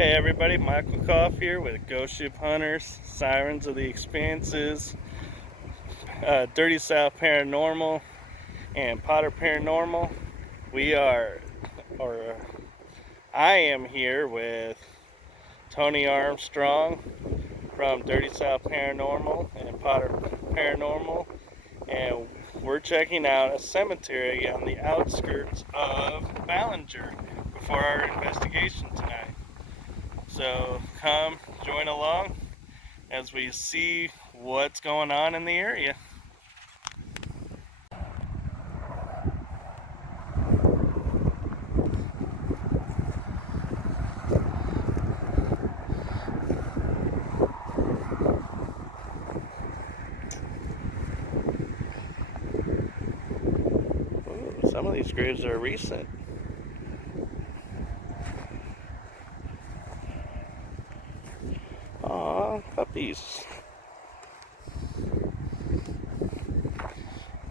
Hey everybody, Michael Koff here with Ghost Ship Hunters, Sirens of the Expanses, Dirty South Paranormal, and Potter Paranormal. We are, or I am here with Toni Armstrong from Dirty South Paranormal and Potter Paranormal, and we're checking out a cemetery on the outskirts of Ballinger before our investigation tonight. So come join along as we see what's going on in the area. Ooh, some of these graves are recent. Aw, puppies.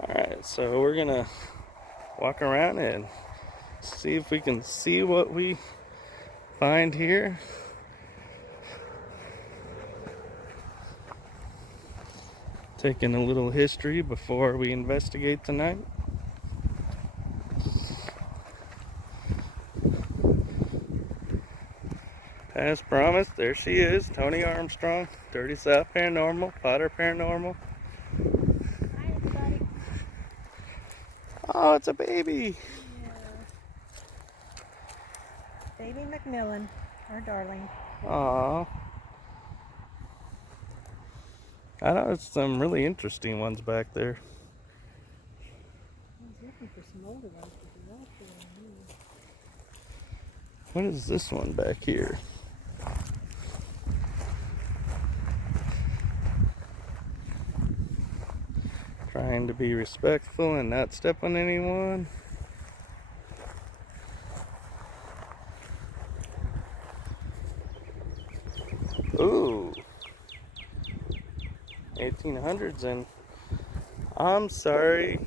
Alright, so we're gonna walk around and see if we can see what we find here. Taking a little history before we investigate tonight. As promised, there she is, Toni Armstrong, Dirty South Paranormal, Potter Paranormal. Hi, everybody. Oh, it's a baby. Yeah. Baby Macmillan, our darling. Aw. I know there's some really interesting ones back there. I was looking for some older ones, but they're all pretty new. What is this one back here? Trying to be respectful and not step on anyone. Ooh. 1800s, and I'm sorry,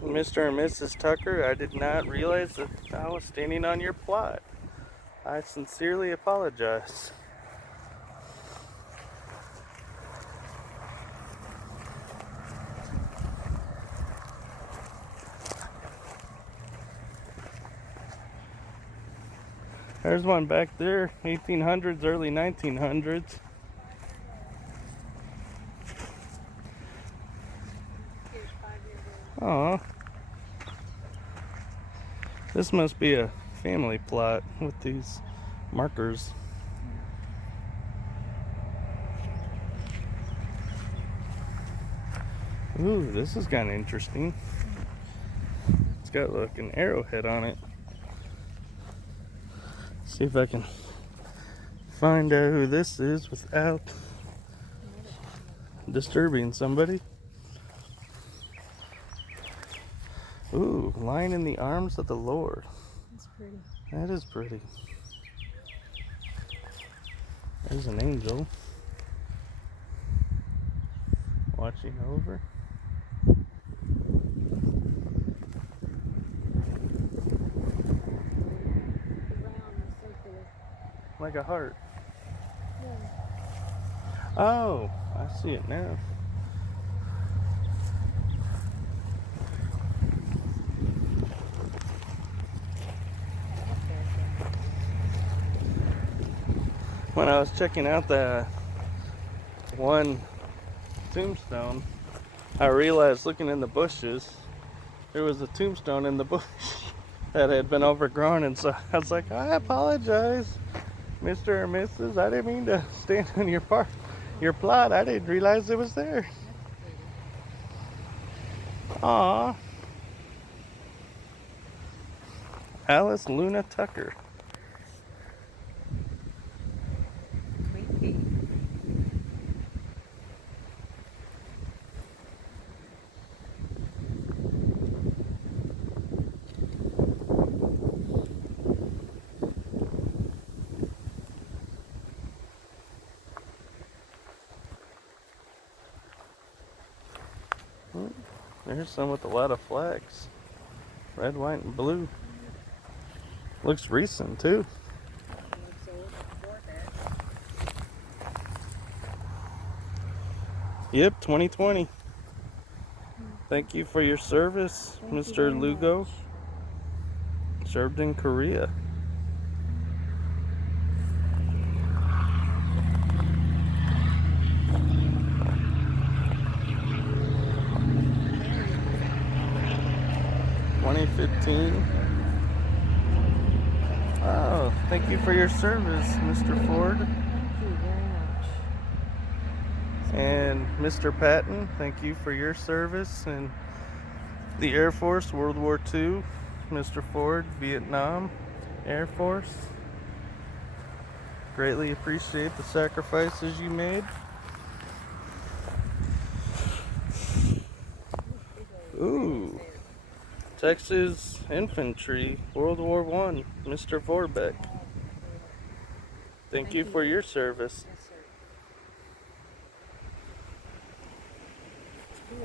Mr. and Mrs. Tucker, I did not realize that I was standing on your plot. I sincerely apologize. There's one back there, 1800s, early 1900s. Here's 5 years Aw. old. This must be a family plot with these markers. Ooh, this is kind of interesting. It's got like an arrowhead on it. See if I can find out who this is without disturbing somebody. Ooh, lying in the arms of the Lord. That's pretty. That is pretty. There's an angel watching over. Round and circular. Like a heart. Yeah. Oh, I see it now. When I was checking out the one tombstone, I realized looking in the bushes, there was a tombstone in the bush that had been overgrown, and so I was like, I apologize, Mr. or Mrs. I didn't mean to stand on your plot. I didn't realize it was there. Aw. Alice Luna Tucker. Creepy. There's some with a lot of flags. Red, white, and blue. Looks recent too. Looks old before that. Yep, 2020. Thank you for your service, Thank you Mr. very Lugo. much. Served in Korea. Very 2015. Oh, thank you for your service, Mr. Ford. Thank you very much. And Mr. Patton, thank you for your service in the Air Force, World War II. Mr. Ford, Vietnam Air Force. Greatly appreciate the sacrifices you made. Ooh, Texas Infantry, World War I, Mr. Vorbeck. Thank you for your service. Yes, sir.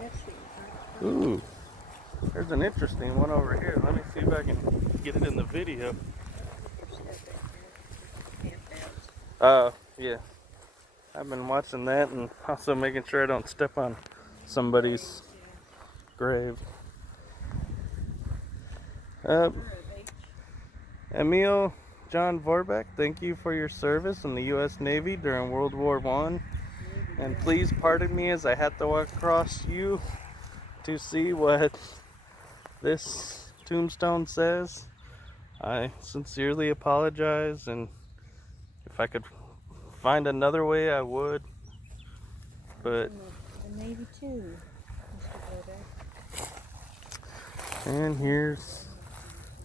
Yes, sir. Ooh, there's an interesting one over here. Let me see if I can get it in the video. Yeah. I've been watching that and also making sure I don't step on somebody's grave. Emil John Vorbeck, thank you for your service in the U.S. Navy during World War I. And please pardon me as I had to walk across you to see what this tombstone says. I sincerely apologize, and if I could find another way, I would. But The Navy too, Mr. Vorbeck. and here's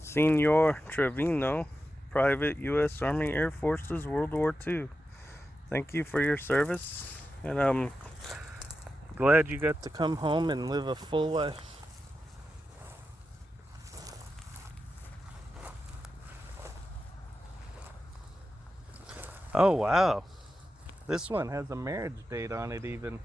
Senor Trevino, Private U.S. Army Air Forces, World War II. Thank you for your service, and I'm glad you got to come home and live a full life. Oh wow, this one has a marriage date on it even.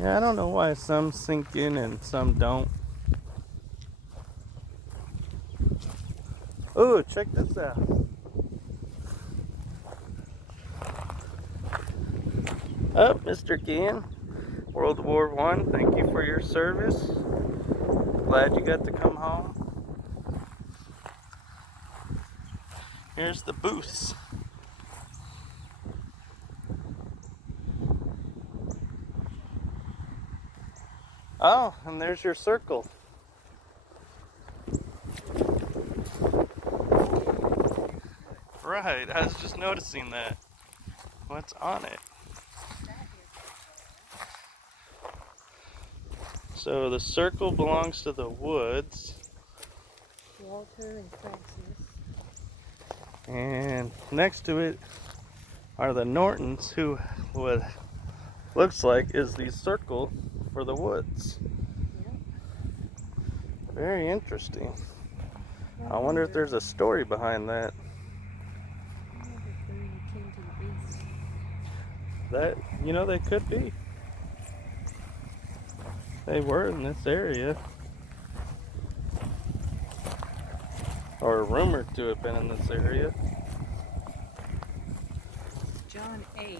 Yeah, I don't know why some sink in and some don't. Oh, check this out. Up, Mr. Ken, World War I. Thank you for your service. Glad you got to come home. Here's the booths. Oh, and there's your circle. Right, I was just noticing that. What's on it? So the circle belongs to the Woods. Walter and Francis. And next to it are the Nortons, who what looks like is the circle for the Woods. Yep. Very interesting. Well, I wonder if there's a story behind that. I wonder if they're akin to the beasts. That, they could be. They were in this area. Or rumored to have been in this area. John H.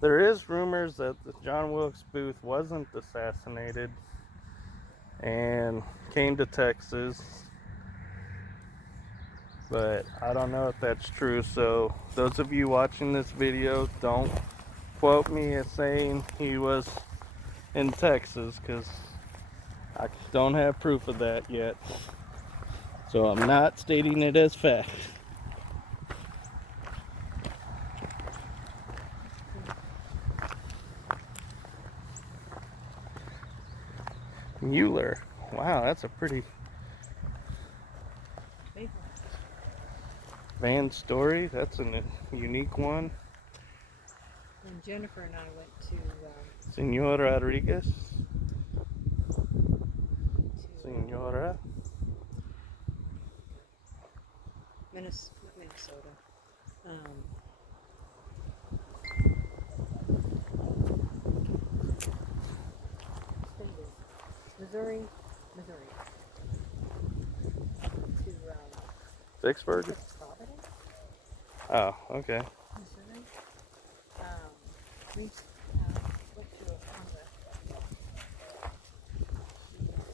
There is rumors that John Wilkes Booth wasn't assassinated and came to Texas, but I don't know if that's true. So those of you watching this video, don't quote me as saying he was in Texas, because I don't have proof of that yet. So I'm not stating it as fact. Mueller. Wow, that's a pretty Big van story. That's a unique one. When Jennifer and I went to Senor Rodriguez. Senora. Minnesota. State is Missouri. To Vicksburg? Providence, Oh, okay. Missouri. We went to on the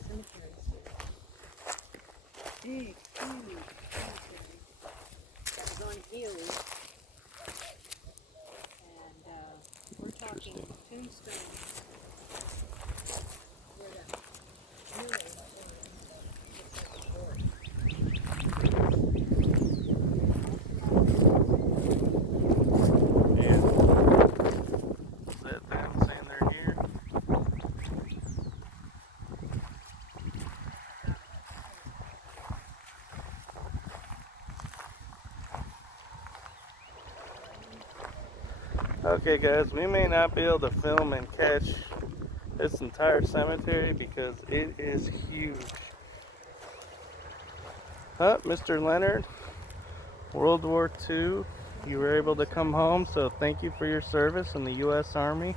cemetery. Big, huge cemetery that was on hills, and we're talking tombstones where the mules were. It's like a story. And is that them saying they're here? Okay guys, we may not be able to film and catch this entire cemetery because it is huge. Mr. Leonard, World War II, you were able to come home, so thank you for your service in the U.S. Army.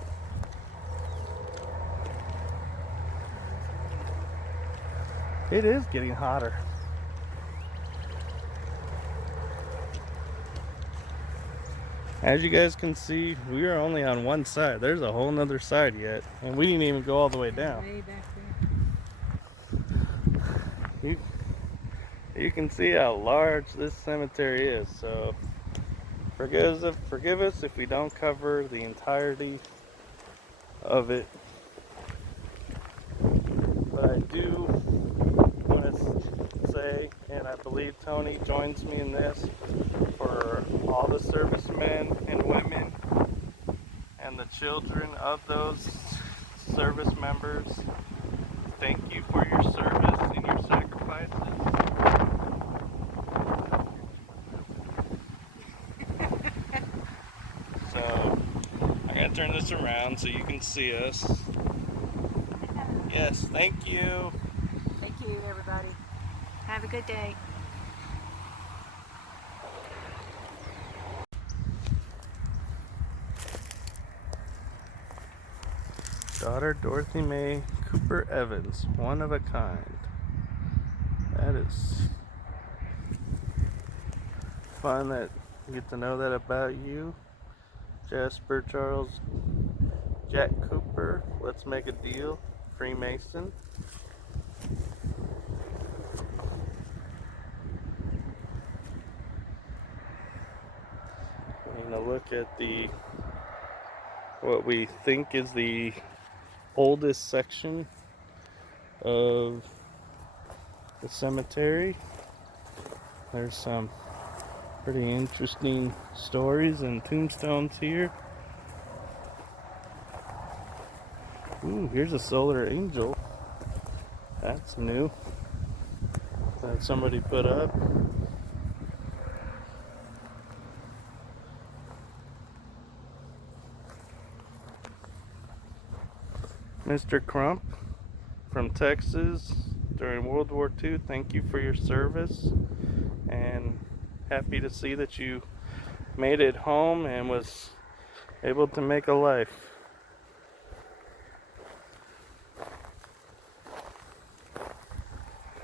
It is getting hotter. As you guys can see, we are only on one side. There's a whole nother side yet, and we didn't even go all the way down. Way back there. You can see how large this cemetery is, so forgive us if we don't cover the entirety of it. But I do want to say, and I believe Toni joins me in this, for all the servicemen and women and the children of those service members, thank you for your service and your sacrifices. So I gotta turn this around so you can see us. Yes, thank you. Thank you, everybody. Have a good day. Daughter Dorothy Mae Cooper Evans, one of a kind. That is fun that you get to know that about you. Jasper Charles Jack Cooper, let's make a deal. Freemason. I'm gonna look at what we think is the oldest section of the cemetery. There's some pretty interesting stories and tombstones here. Ooh, here's a solar angel. That's new. That somebody put up. Mr. Crump from Texas during World War II, thank you for your service, and happy to see that you made it home and was able to make a life.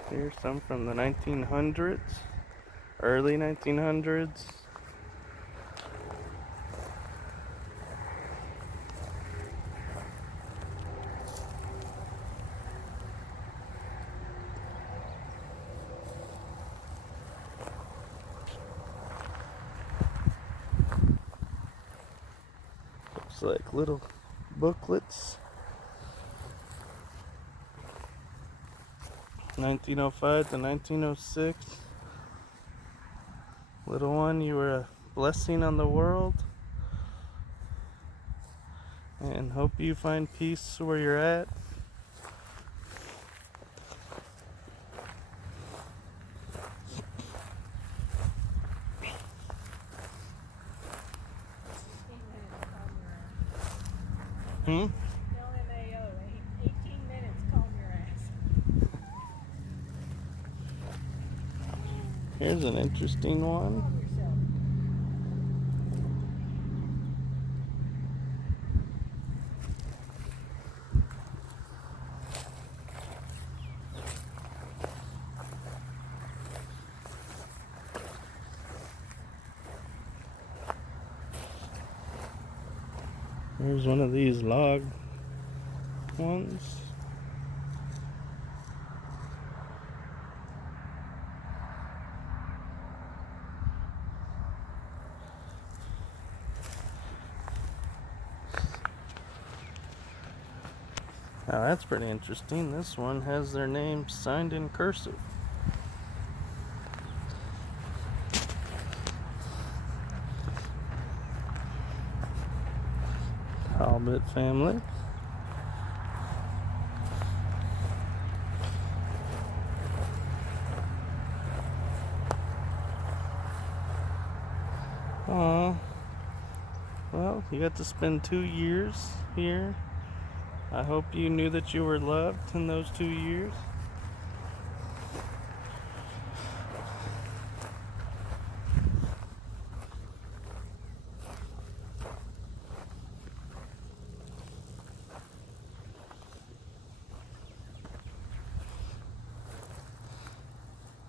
Here's some from the 1900s, early 1900s. Looks like little booklets. 1905 to 1906. Little one, you were a blessing on the world. And hope you find peace where you're at. Hmm? LMAO, 18 minutes, calm your ass. Here's an interesting one. Here's one of these log ones. Now that's pretty interesting. This one has their name signed in cursive. Talbot family. Aw. Well, you got to spend 2 years here. I hope you knew that you were loved in those 2 years.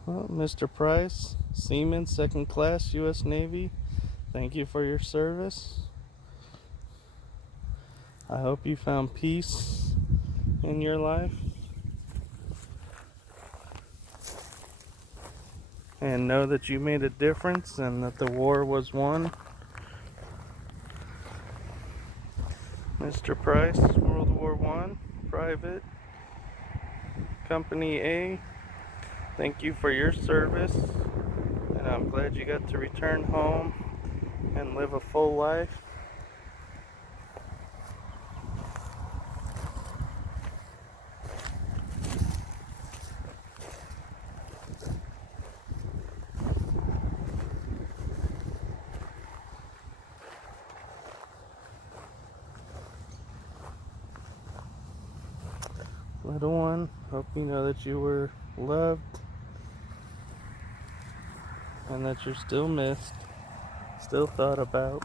Well, Mr. Price, Seaman, 2nd Class, U.S. Navy, thank you for your service. I hope you found peace in your life. And know that you made a difference and that the war was won. Mr. Price, World War I, Private, Company A, thank you for your service. And I'm glad you got to return home and live a full life. Little one, hope you know that you were loved and that you're still missed, still thought about.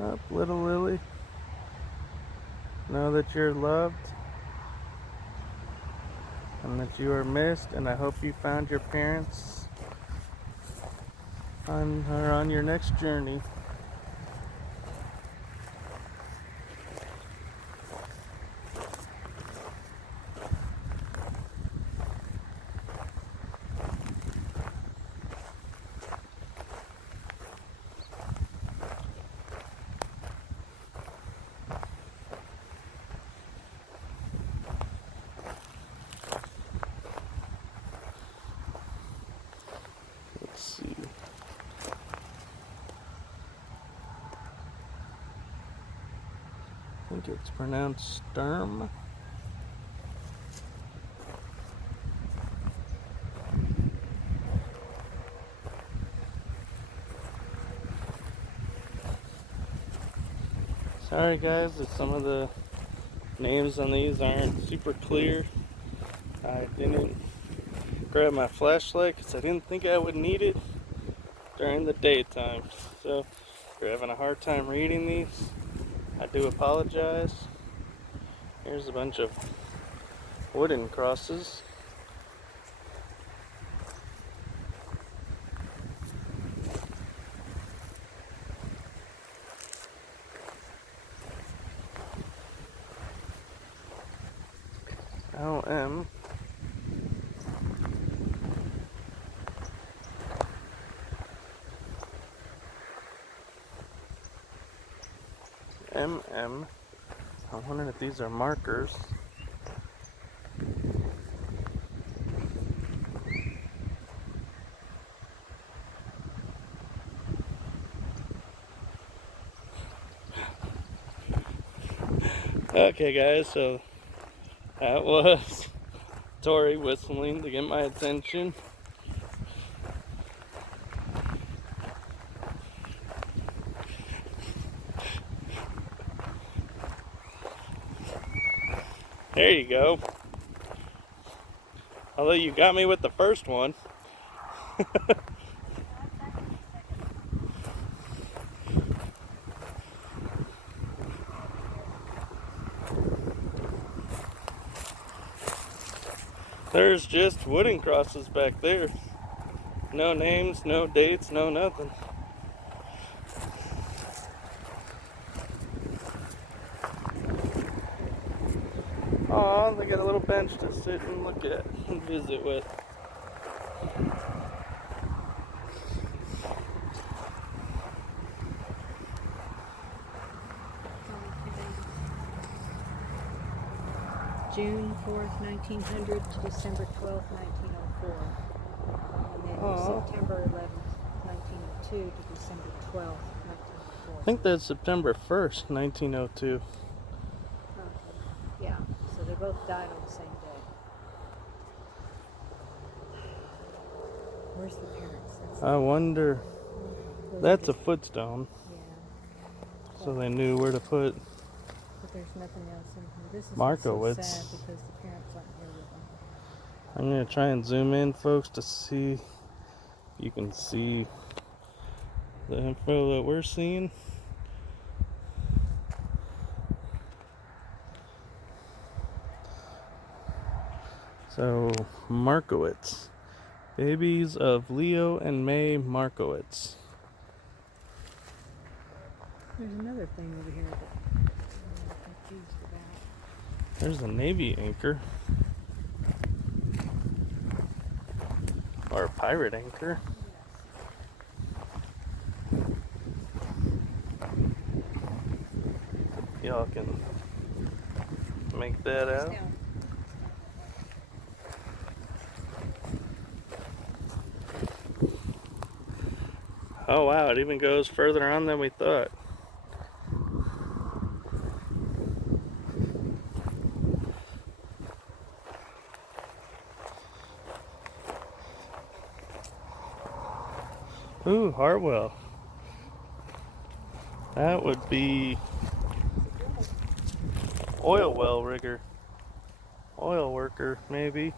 Up, little Lily. Know that you're loved and that you are missed, and I hope you found your parents on your next journey. Let's see. I think it's pronounced Sturm. Sorry guys if some of the names on these aren't super clear. I didn't grab my flashlight because I didn't think I would need it during the daytime. So if you're having a hard time reading these, I do apologize. Here's a bunch of wooden crosses. MM. I'm wondering if these are markers. Okay guys, so that was Tori whistling to get my attention. There you go. Although you got me with the first one. There's just wooden crosses back there. No names, no dates, no nothing. Aw, they got a little bench to sit and look at and visit with. June 4th, 1900 to December 12th, 1904. And then Aw. September 11th, 1902 to December 12th, 1904. I think that's September 1st, 1902. Okay. Yeah, so they both died on the same day. Where's the parents? I wonder. Those That's are a footstone, yeah, so they knew where to put. but there's nothing else in here. This is Markowitz. so sad because the parents aren't here with them. I'm gonna try and zoom in, folks, to see if you can see the info that we're seeing. So, Markowitz. Babies of Leo and May Markowitz. There's another thing over here that I'm confused about. There's a Navy anchor. Or a pirate anchor. Y'all can make that out. Oh wow, it even goes further on than we thought. Ooh, Hartwell. That would be oil well rigger. Oil worker, maybe.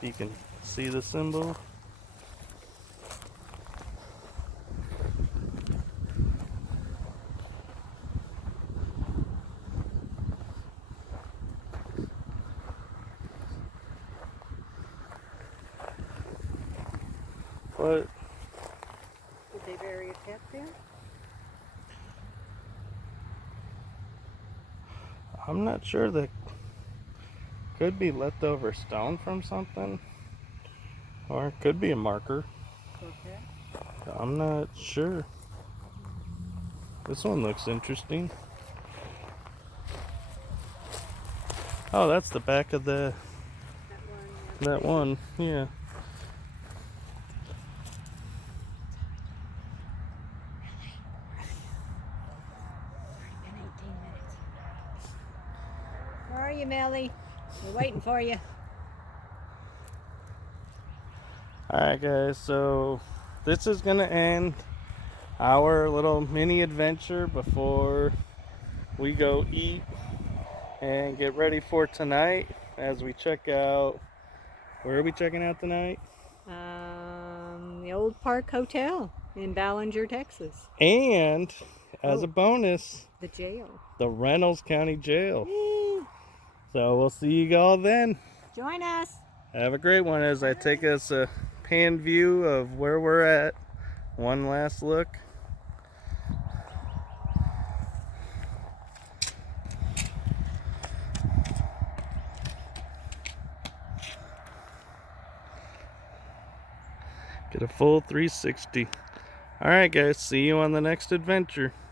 You can see the symbol. But Did they bury a cat there? I'm not sure. That could be leftover stone from something. Or it could be a marker. Okay. I'm not sure. This one looks interesting. Oh, that's the back of That that one. Yeah. Been 18 minutes. Where are you, Melly? We're waiting for you. Alright guys, so this is gonna end our little mini adventure before we go eat and get ready for tonight as we check out. Where are we checking out tonight? The Old Park Hotel in Ballinger, Texas. And as a bonus, The jail. the Reynolds County Jail. Woo! So we'll see you all then. Join us. Have a great one as I take us a pan view of where we're at. One last look. Get a full 360. Alright guys, see you on the next adventure.